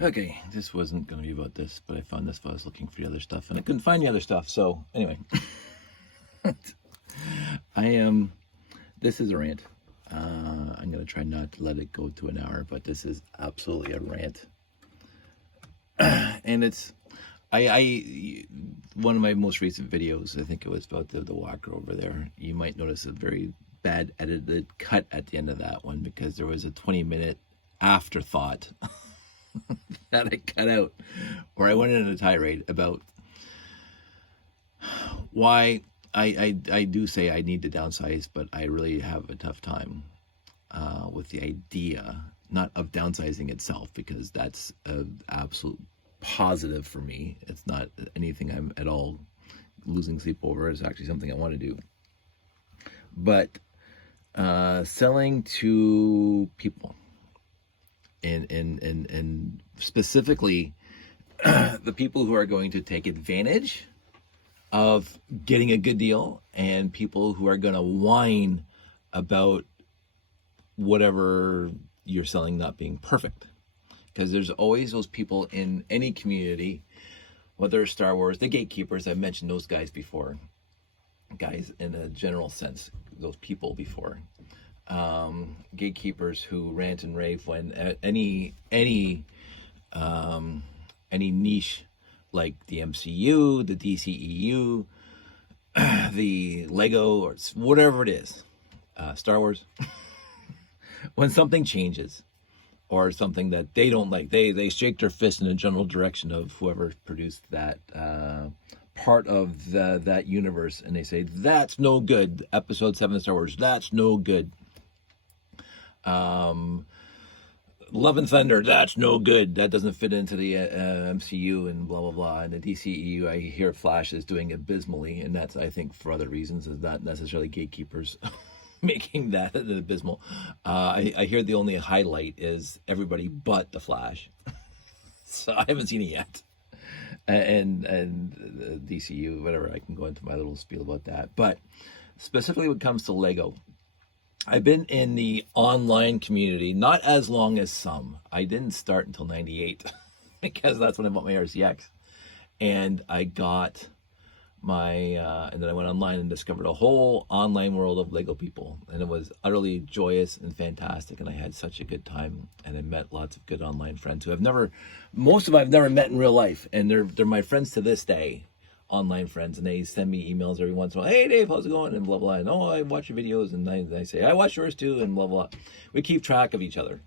Okay, this wasn't going to be about this, but I found this while I was looking for the other stuff, and I couldn't find the other stuff. So anyway, I am. This is a rant. I'm going to try not to let it go to an hour, but this is absolutely a rant, and it's. One of my most recent videos, I think it was about the walker over there. You might notice a very bad edited cut at the end of that one because there was a 20-minute afterthought that I cut out, or I went into a tirade about why I do say I need to downsize, but I really have a tough time with the idea, not of downsizing itself, because that's an absolute positive for me. It's not anything I'm at all losing sleep over. It's actually something I want to do. But selling to people, and specifically the people who are going to take advantage of getting a good deal, and people who are going to whine about whatever you're selling not being perfect. Because there's always those people in any community, whether it's Star Wars, the gatekeepers, I've mentioned those guys before, guys in a general sense, those people before, gatekeepers who rant and rave when any niche, like the MCU, the DCEU, the Lego, or whatever it is, Star Wars, when something changes or something that they don't like, they shake their fist in the general direction of whoever produced that part of that universe, and they say that's no good. Episode 7 of Star Wars, that's no good. Love and Thunder, that's no good. That doesn't fit into the MCU and blah, blah, blah. And the DCEU, I hear Flash is doing abysmally, and that's, I think, for other reasons, is not necessarily gatekeepers making that abysmal. I hear the only highlight is everybody but the Flash. So I haven't seen it yet. And the DCU, whatever, I can go into my little spiel about that. But specifically when it comes to Lego, I've been in the online community not as long as some. I didn't start until 98 because that's when I bought my RCX. And I got my, and then I went online and discovered a whole online world of Lego people. And it was utterly joyous and fantastic. And I had such a good time. And I met lots of good online friends who most of them I've never met in real life. And they're my friends to this day. Online friends, and they send me emails every once in a while. Hey Dave, how's it going? And blah blah. And oh, I watch your videos, and I say I watch yours too, and blah blah. We keep track of each other.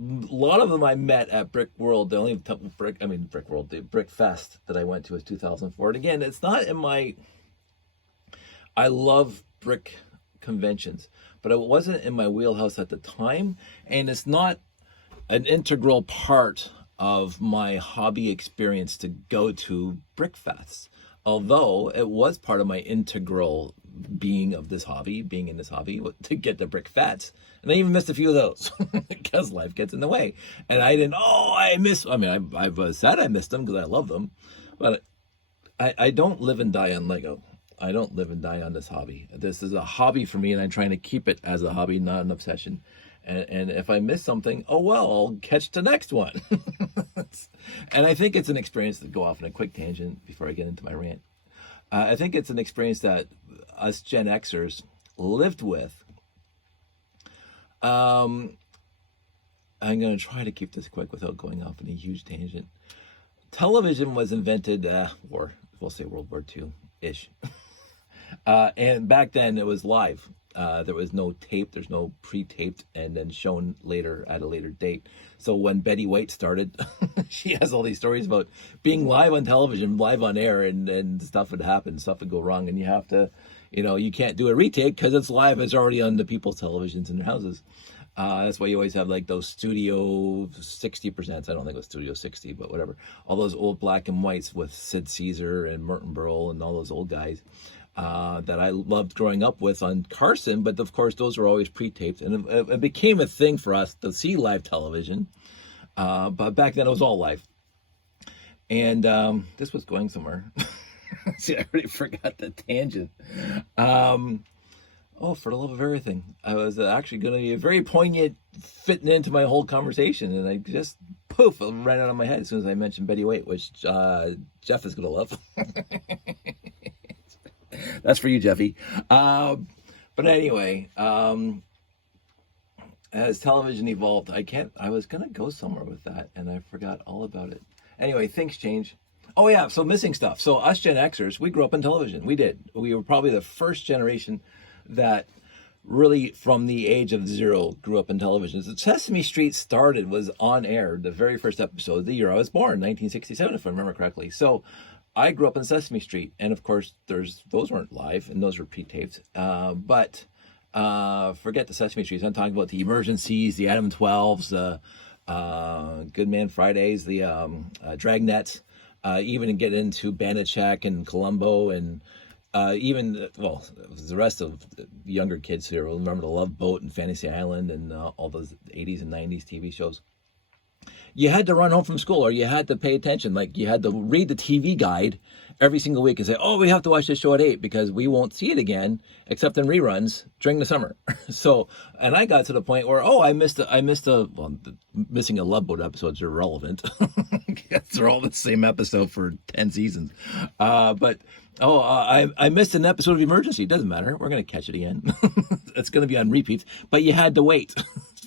A lot of them I met at Brick World. The only Brick World, the Brick Fest that I went to was 2004. And again, it's not in my. I love brick conventions, but it wasn't in my wheelhouse at the time, and it's not an integral part of my hobby experience to go to brick fests, although it was part of my integral being in this hobby to get to brick fests. And I even missed a few of those because life gets in the way. And I didn't, I've said I missed them because I love them, but I don't live and die on Lego. I don't live and die on this hobby. This is a hobby for me, and I'm trying to keep it as a hobby, not an obsession. And if I miss something, oh well, I'll catch the next one. And I think it's an experience, to go off on a quick tangent before I get into my rant. I think it's an experience that us Gen Xers lived with. I'm going to try to keep this quick without going off on a huge tangent. Television was invented, we'll say World War II-ish. And back then it was live. There was no tape, there's no pre-taped and then shown later at a later date. So when Betty White started, she has all these stories about being live on television, live on air, and stuff would happen, stuff would go wrong, and you have to, you can't do a retake because it's live, it's already on the people's televisions in their houses. That's why you always have like those Studio 60%. I don't think it was Studio 60, but whatever. All those old black and whites with Sid Caesar and Merton Burl and all those old guys. That I loved growing up with on Carson, but of course those were always pre-taped, and it became a thing for us to see live television. But back then it was all live, and this was going somewhere. See, I already forgot the tangent. Oh, for the love of everything, I was actually going to be very poignant, fitting into my whole conversation, and I just poof, it ran out of my head as soon as I mentioned Betty White, which Jeff is gonna love. That's for you, Jeffy. But anyway, as television evolved, I was gonna go somewhere with that, and I forgot all about it. Anyway, things change. Oh yeah, so missing stuff. So us Gen Xers, we grew up in television. We did. We were probably the first generation that really, from the age of 0, grew up in television. So Sesame Street was on air, the very first episode, the year I was born, 1967, if I remember correctly. So I grew up in Sesame Street, and of course, those weren't live, and those were pre-taped. But forget the Sesame Street. I'm talking about the Emergencies, the Adam 12s, the Good Man Fridays, the Dragnets, even get into Banachek and Columbo, and even the rest of the younger kids here will remember the Love Boat and Fantasy Island and all those 80s and 90s TV shows. You had to run home from school, or you had to pay attention. Like, you had to read the TV guide every single week and say, oh, we have to watch this show at 8 because we won't see it again except in reruns during the summer. So, and I got to the point where, missing a Love Boat episodes are irrelevant. They're all the same episode for 10 seasons. I missed an episode of Emergency. It doesn't matter. We're going to catch it again. It's going to be on repeats, but you had to wait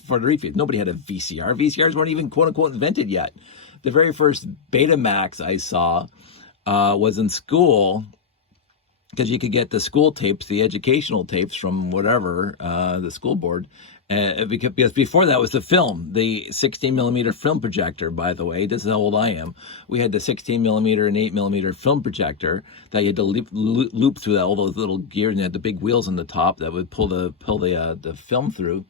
for the repeat. Nobody had a VCR. VCRs weren't even quote unquote invented yet. The very first Betamax I saw was in school, because you could get the school tapes, the educational tapes from whatever, the school board. Because before that was the film, the 16 millimeter film projector, by the way. This is how old I am. We had the 16 millimeter and 8 millimeter film projector that you had to loop through all those little gears, and you had the big wheels on the top that would pull the film through.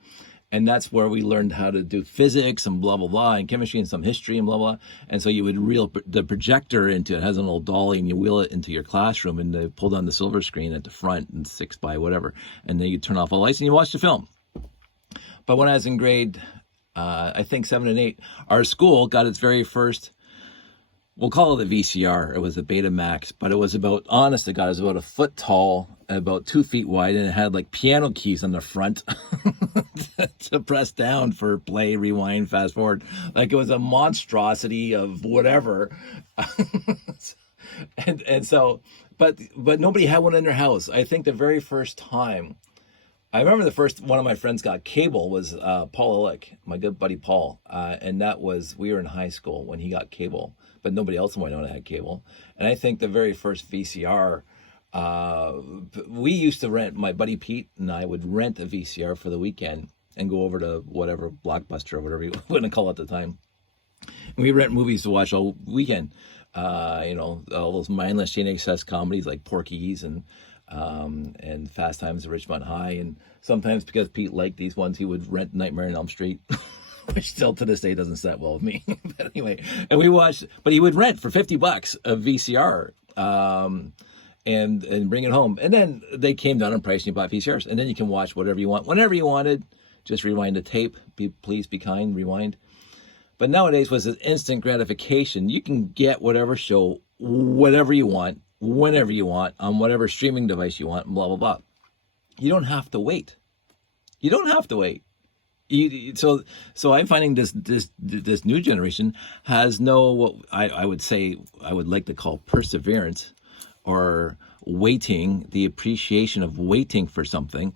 And that's where we learned how to do physics and blah, blah, blah, and chemistry and some history and blah, blah. And so you would reel the projector into it. It has an old dolly, and you wheel it into your classroom, and they pull down the silver screen at the front and 6 by whatever. And then you turn off all the lights and you watch the film. But when I was in grade, I think 7 and 8, our school got its very first, we'll call it a VCR. It was a Betamax, but it was about, honest to God, it was about a foot tall, about 2 feet wide, and it had like piano keys on the front to press down for play, rewind, fast forward. Like, it was a monstrosity of whatever. and so, but nobody had one in their house. I think the very first time, I remember the first one of my friends got cable was Paul Illick, my good buddy Paul. And that was, we were in high school when he got cable, but nobody else in Winona had cable. And I think the very first VCR, we used to rent, my buddy Pete and I would rent a VCR for the weekend and go over to whatever, Blockbuster or whatever you want to call it at the time. And we rent movies to watch all weekend. All those mindless Shane Excess comedies like Porky's and Fast Times at Ridgemont High, and sometimes because Pete liked these ones, he would rent Nightmare on Elm Street, which still to this day doesn't set well with me. But anyway, and we watched, but he would rent for $50 a VCR, and bring it home, and then they came down in price and you bought VCRs, and then you can watch whatever you want, whenever you wanted. Just rewind the tape. Please be kind, rewind. But nowadays, with this instant gratification, you can get whatever show, whatever you want, whenever you want, on whatever streaming device you want, blah, blah, blah. You don't have to wait. You don't have to wait. So I'm finding this new generation has no, what I would say, I would like to call perseverance, or waiting, the appreciation of waiting for something.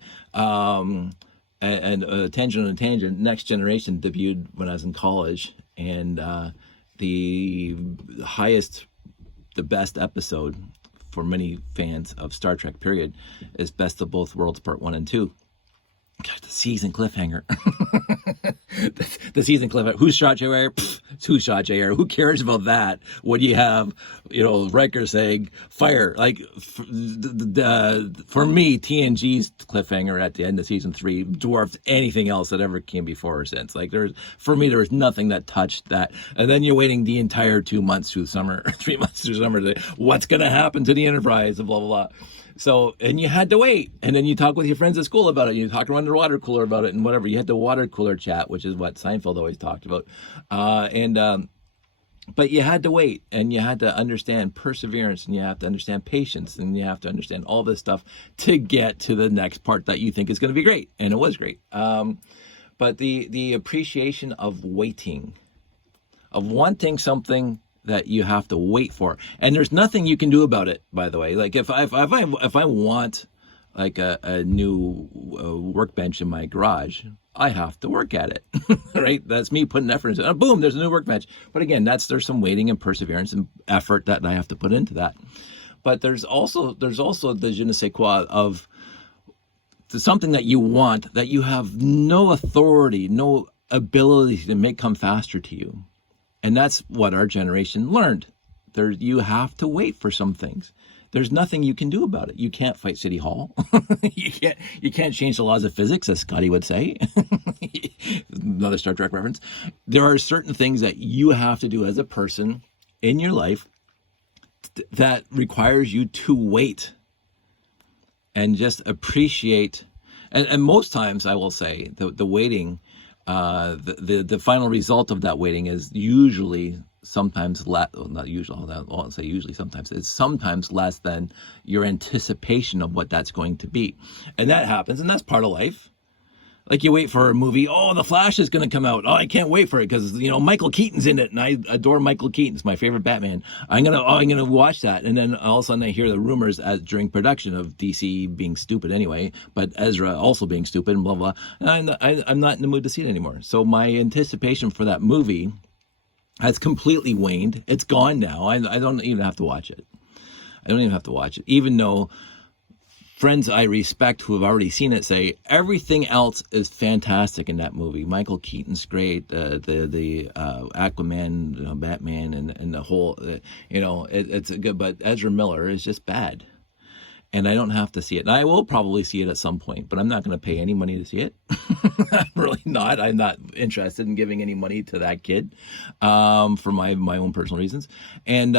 And a tangent on a tangent, Next Generation debuted when I was in college, and the best episode for many fans of Star Trek period is Best of Both Worlds Part 1 and 2. God, the season cliffhanger. the season cliffhanger. Who shot J.R.? Who shot J.R.? Who cares about that? What do you have, Riker saying, fire? Like, for me, TNG's cliffhanger at the end of season 3 dwarfs anything else that ever came before or since. Like, for me, there was nothing that touched that. And then you're waiting the entire 2 months through summer, 3 months through summer, to what's going to happen to the Enterprise and blah, blah, blah. So, and you had to wait, and then you talk with your friends at school about it, you talk around the water cooler about it, and whatever. You had the water cooler chat, which is what Seinfeld always talked about. But you had to wait, and you had to understand perseverance, and you have to understand patience, and you have to understand all this stuff to get to the next part that you think is going to be great, and it was great. But the appreciation of waiting, of wanting something that you have to wait for, and there's nothing you can do about it. By the way, like if I want like a new workbench in my garage, I have to work at it, right? That's me putting effort into it. And boom, there's a new workbench. But again, there's some waiting and perseverance and effort that I have to put into that. But there's also the je ne sais quoi of something that you want that you have no authority, no ability to make come faster to you. And that's what our generation learned. You have to wait for some things. There's nothing you can do about it. You can't fight City Hall. you can't change the laws of physics, as Scotty would say. Another Star Trek reference. There are certain things that you have to do as a person in your life that requires you to wait and just appreciate. And most times, I will say, the waiting, the final result of that waiting is usually sometimes not usually, I won't say usually, sometimes it's sometimes less than your anticipation of what that's going to be. And that happens, and that's part of life. Like you wait for a movie, oh, The Flash is going to come out. Oh, I can't wait for it because, Michael Keaton's in it, and I adore Michael Keaton. It's my favorite Batman. I'm gonna watch that, and then all of a sudden I hear the rumors during production of DC being stupid anyway, but Ezra also being stupid and blah blah. And I'm not in the mood to see it anymore. So my anticipation for that movie has completely waned. It's gone now. I don't even have to watch it. I don't even have to watch it, even though friends I respect who have already seen it say everything else is fantastic in that movie. Michael Keaton's great, the Aquaman, Batman, and the whole, it's good. But Ezra Miller is just bad, and I don't have to see it. And I will probably see it at some point, but I'm not going to pay any money to see it. I'm really not. I'm not interested in giving any money to that kid, for my own personal reasons, and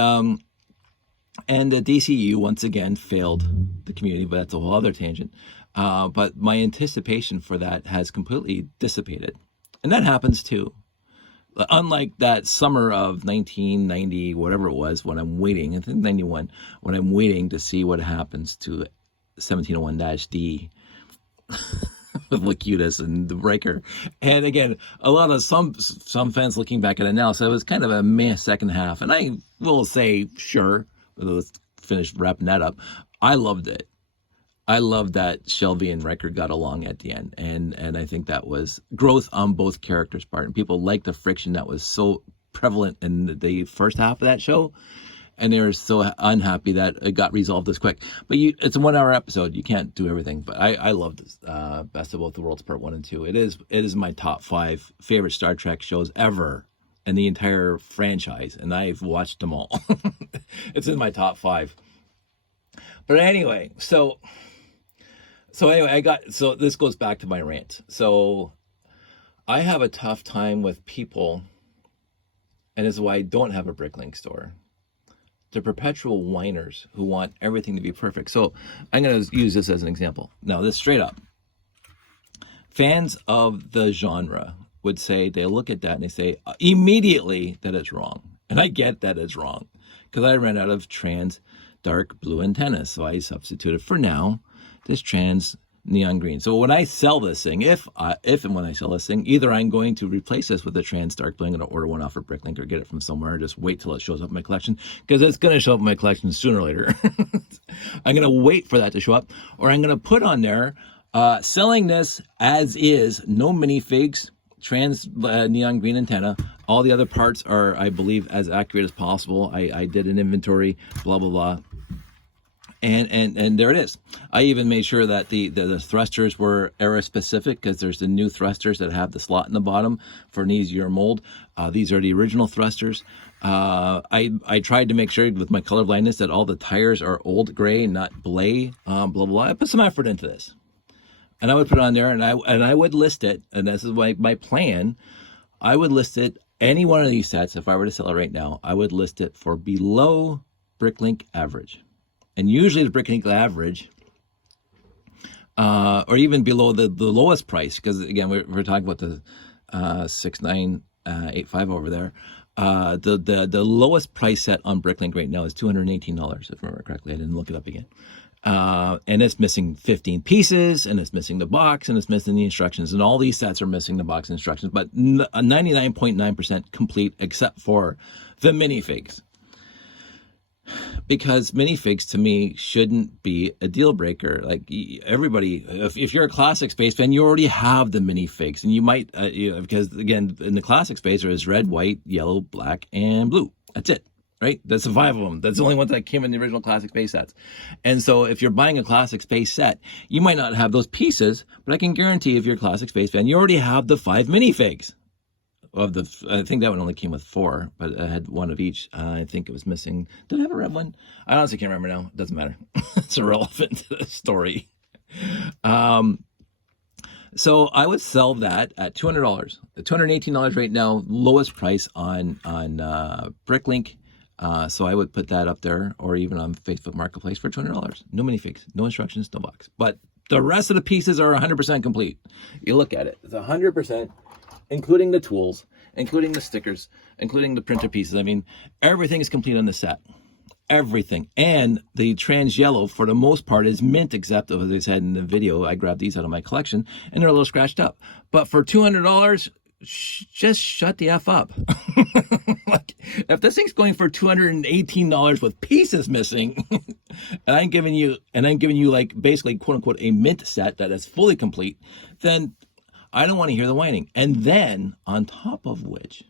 the DCU once again failed the community, but that's a whole other tangent. But my anticipation for that has completely dissipated. And that happens too. Unlike that summer of 1990, whatever it was, when I'm waiting, I think 91, when I'm waiting to see what happens to 1701-D with Locutus and the Breaker. And again, a lot of some fans looking back at it now, so it was kind of a meh second half. And I will say, sure, let's finish wrapping that up. I loved it. I loved that Shelby and Riker got along at the end, and I think that was growth on both characters' part. And people liked the friction that was so prevalent in the first half of that show, and they were so unhappy that it got resolved this quick. But it's a 1 hour episode. You can't do everything. But I loved this, Best of Both Worlds Part 1 and 2. It is my top 5 favorite Star Trek shows ever in the entire franchise, and I've watched them all. It's in my top 5. But anyway, so this goes back to my rant. So I have a tough time with people, and this is why I don't have a Bricklink store. The perpetual whiners who want everything to be perfect. So I'm going to use this as an example. Now, this straight up. Fans of the genre would say, they look at that and they say immediately that it's wrong. And I get that it's wrong because I ran out of trans dark blue antennas. So I substituted for now this trans neon green. So when I sell this thing, if and when I sell this thing, either I'm going to replace this with a trans dark blue. I'm going to order one off of Bricklink or get it from somewhere and just wait till it shows up in my collection, because it's going to show up in my collection sooner or later. I'm going to wait for that to show up, or I'm going to put on there selling this as is, no minifigs, trans neon green antenna. All the other parts are, I believe, as accurate as possible. I did an inventory, blah blah blah, and there it is. I even made sure that the thrusters were era specific, because there's the new thrusters that have the slot in the bottom for an easier mold. These are the original thrusters. I tried to make sure with my color blindness that all the tires are old gray, not blay. Blah blah blah. I put some effort into this. And I would put it on there, and I would list it, and this is my plan. I would list it, any one of these sets, if I were to sell it right now, I would list it for below Bricklink average. And usually the Bricklink average, or even below the lowest price, because again, we're talking about the 6985 over there. The lowest price set on Bricklink right now is $218, if I remember correctly. I didn't look it up again. And it's missing 15 pieces, and it's missing the box, and it's missing the instructions, and all these sets are missing the box instructions, but 99.9% complete except for the minifigs. Because minifigs to me shouldn't be a deal breaker. Like everybody, if you're a classic space fan, you already have the minifigs, and you might, because again, in the classic space there is red, white, yellow, black, and blue. That's it. Right? That's the 5 of them. That's the only ones that came in the original classic space sets. And so if you're buying a classic space set, you might not have those pieces, but I can guarantee if you're a classic space fan, you already have the 5 minifigs. I think that one only came with 4, but I had 1 of each. I think it was missing. Did I have a red one? I honestly can't remember now. It doesn't matter. It's irrelevant to the story. So I would sell that at $200. $218 right now, lowest price on Bricklink. So I would put that up there, or even on Facebook Marketplace for $200. No minifigs, no instructions, no box. But the rest of the pieces are 100% complete. You look at it, it's 100%, including the tools, including the stickers, including the printer pieces. I mean, everything is complete on the set. Everything. And the trans yellow, for the most part, is mint, except, as I said in the video, I grabbed these out of my collection, and they're a little scratched up. But for $200, just shut the F up. Like, if this thing's going for $218 with pieces missing, and I'm giving you like basically quote unquote a mint set that is fully complete, then I don't want to hear the whining. And then on top of which,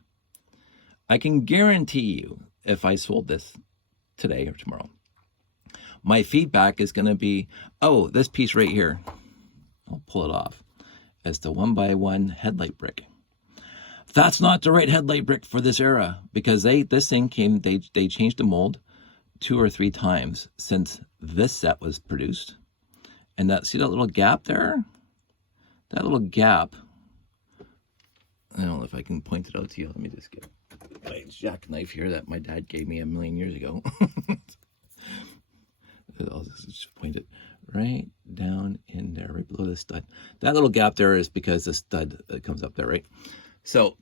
I can guarantee you, if I sold this today or tomorrow, my feedback is going to be, oh, this piece right here, I'll pull it off, as the 1x1 headlight brick. That's not the right headlight brick for this era, because they changed the mold 2 or 3 times since this set was produced. And see that little gap there? That little gap, I don't know if I can point it out to you. Let me just get my jackknife here that my dad gave me 1,000,000 years ago. I'll just point it right down in there, right below the stud. That little gap there is because the stud comes up there, right? So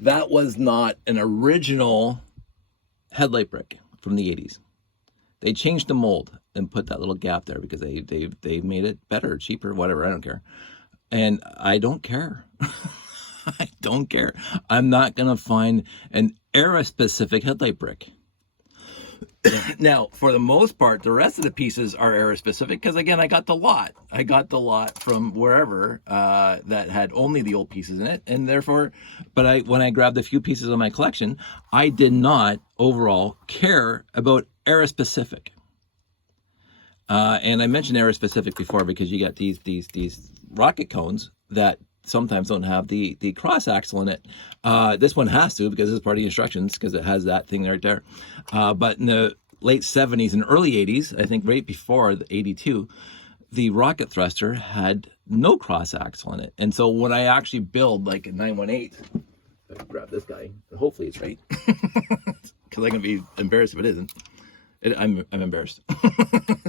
that was not an original headlight brick from the 80s. They changed the mold and put that little gap there because they made it better, cheaper, whatever. I don't care. And I don't care. I don't care. I'm not going to find an era-specific headlight brick. Now, for the most part, the rest of the pieces are era-specific because, again, I got the lot. I got the lot from wherever that had only the old pieces in it, and therefore, but when I grabbed a few pieces of my collection, I did not overall care about era-specific. And I mentioned era-specific before because you got these rocket cones that sometimes don't have the cross axle in it. This one has to because it's part of the instructions because it has that thing right there. But in the late 70s and early 80s, I think right before the 82, the rocket thruster had no cross axle in it. And so when I actually build like a 918, I grab this guy, hopefully it's right, because I can be embarrassed if it isn't. I'm embarrassed.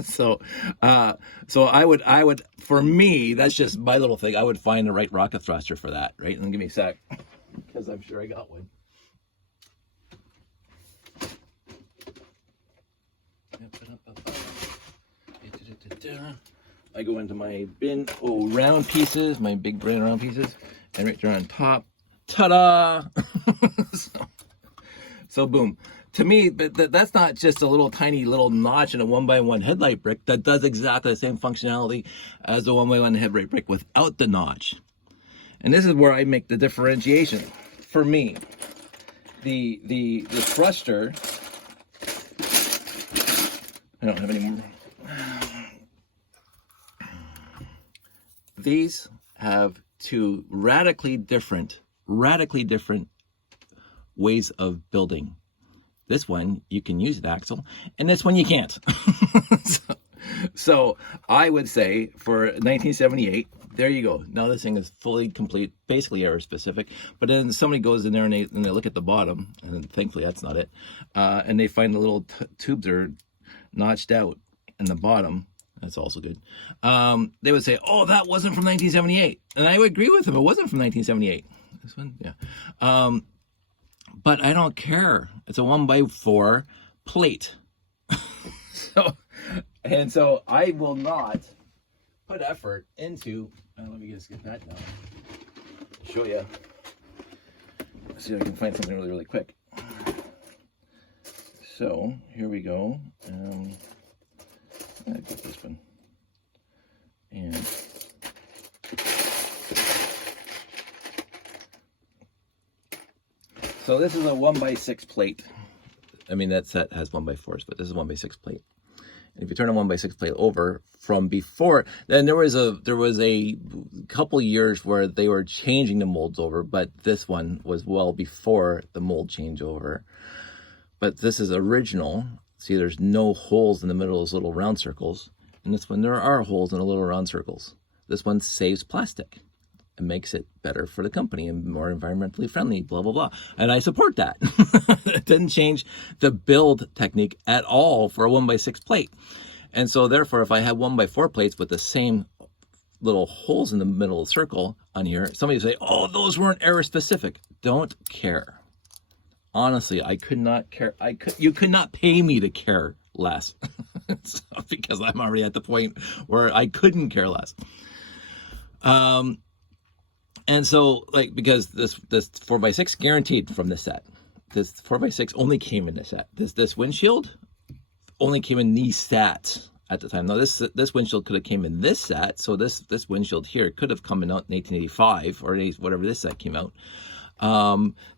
So I would, for me, that's just my little thing. I would find the right rocket thruster for that, right? And give me a sec, because I'm sure I got one. I go into my bin, round pieces, my big brand round pieces, and right there on top, ta-da! So boom. To me, that's not just a little tiny little notch in a 1x1 headlight brick. That does exactly the same functionality as the 1x1 headlight brick without the notch. And this is where I make the differentiation. For me, the thruster, I don't have any more. These have 2 radically different ways of building. This one, you can use an axle, and this one you can't. So I would say for 1978, there you go. Now this thing is fully complete, basically era specific. But then somebody goes in there and they look at the bottom, and thankfully that's not it. And they find the little tubes are notched out in the bottom. That's also good. They would say, oh, that wasn't from 1978. And I would agree with them. It wasn't from 1978. This one, yeah. But I don't care. It's a 1x4 plate. And so I will not put effort into, let me just get that down, show you. Let's see if I can find something really, really quick. So here we go. I get this one. And so this is a 1x6 plate. I mean, that set has 1x4s, but this is a 1x6 plate. And if you turn a 1x6 plate over from before, then there was a couple years where they were changing the molds over, but this one was well before the mold changeover. But this is original. See, there's no holes in the middle of those little round circles. And this one, there are holes in the little round circles. This one saves plastic. It makes it better for the company and more environmentally friendly, blah, blah, blah. And I support that. It didn't change the build technique at all for a 1x6 plate. And so therefore, if I had 1x4 plates with the same little holes in the middle of the circle on here, somebody would say, oh, those weren't error specific. Don't care. Honestly, I could not care. You could not pay me to care less because I'm already at the point where I couldn't care less. And so, like, because this 4x6 guaranteed from this set, this 4x6 only came in this set. This windshield only came in these sets at the time. Now, this windshield could have came in this set. So this windshield here could have come out in 1885 or whatever this set came out.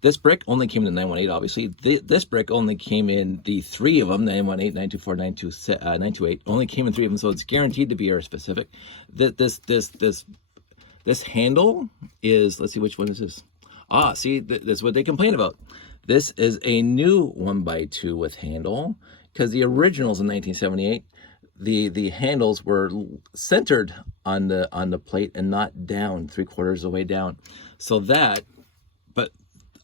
This brick only came in the 918, obviously. This brick only came in the 3 of them, 918, 924, 928, only came in 3 of them, so it's guaranteed to be error specific. This handle is, let's see, which one is this? See, this is what they complain about. This is a new 1x2 with handle, because the originals in 1978, the handles were centered on the plate and not down 3/4 of the way down. So that, but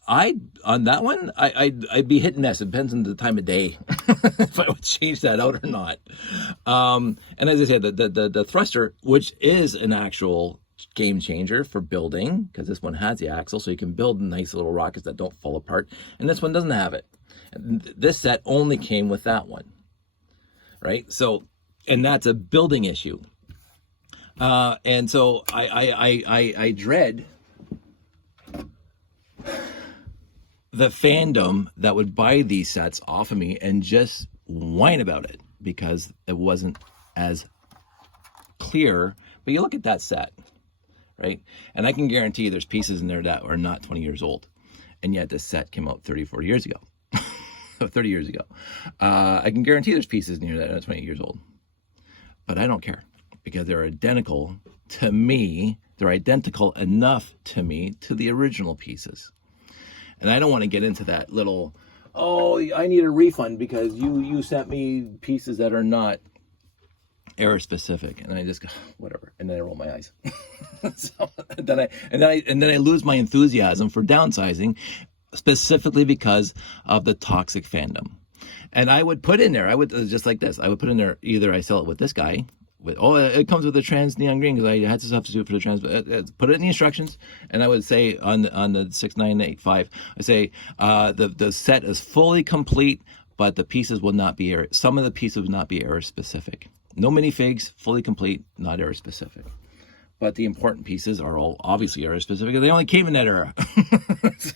on that one, I'd be hit and miss. It depends on the time of day if I would change that out or not. And as I said, the thruster, which is an actual game changer for building, because this one has the axle, so you can build nice little rockets that don't fall apart. And this one doesn't have it. This set only came with that one, right? So, and that's a building issue. And so I dread the fandom that would buy these sets off of me and just whine about it because it wasn't as clear. But you look at that set, right? And I can guarantee there's pieces in there that are not 20 years old. And yet this set came out 30, 40 years ago. 30 years ago. I can guarantee there's pieces in here that are 20 years old. But I don't care because they're identical to me. They're identical enough to me to the original pieces. And I don't want to get into that little, oh, I need a refund because you sent me pieces that are not error specific. And I just go, whatever. And then I roll my eyes. So, then I lose my enthusiasm for downsizing, specifically because of the toxic fandom. And I would put in there, just like this, I would put in there, either I sell it with this guy, it comes with a trans neon green because I had to substitute for the trans, put it in the instructions, and I would say on the 6985, I say the set is fully complete, but the pieces will not be error. Some of the pieces will not be error specific. No minifigs, fully complete, not error specific. But the important pieces are all obviously error specific because they only came in that era. So,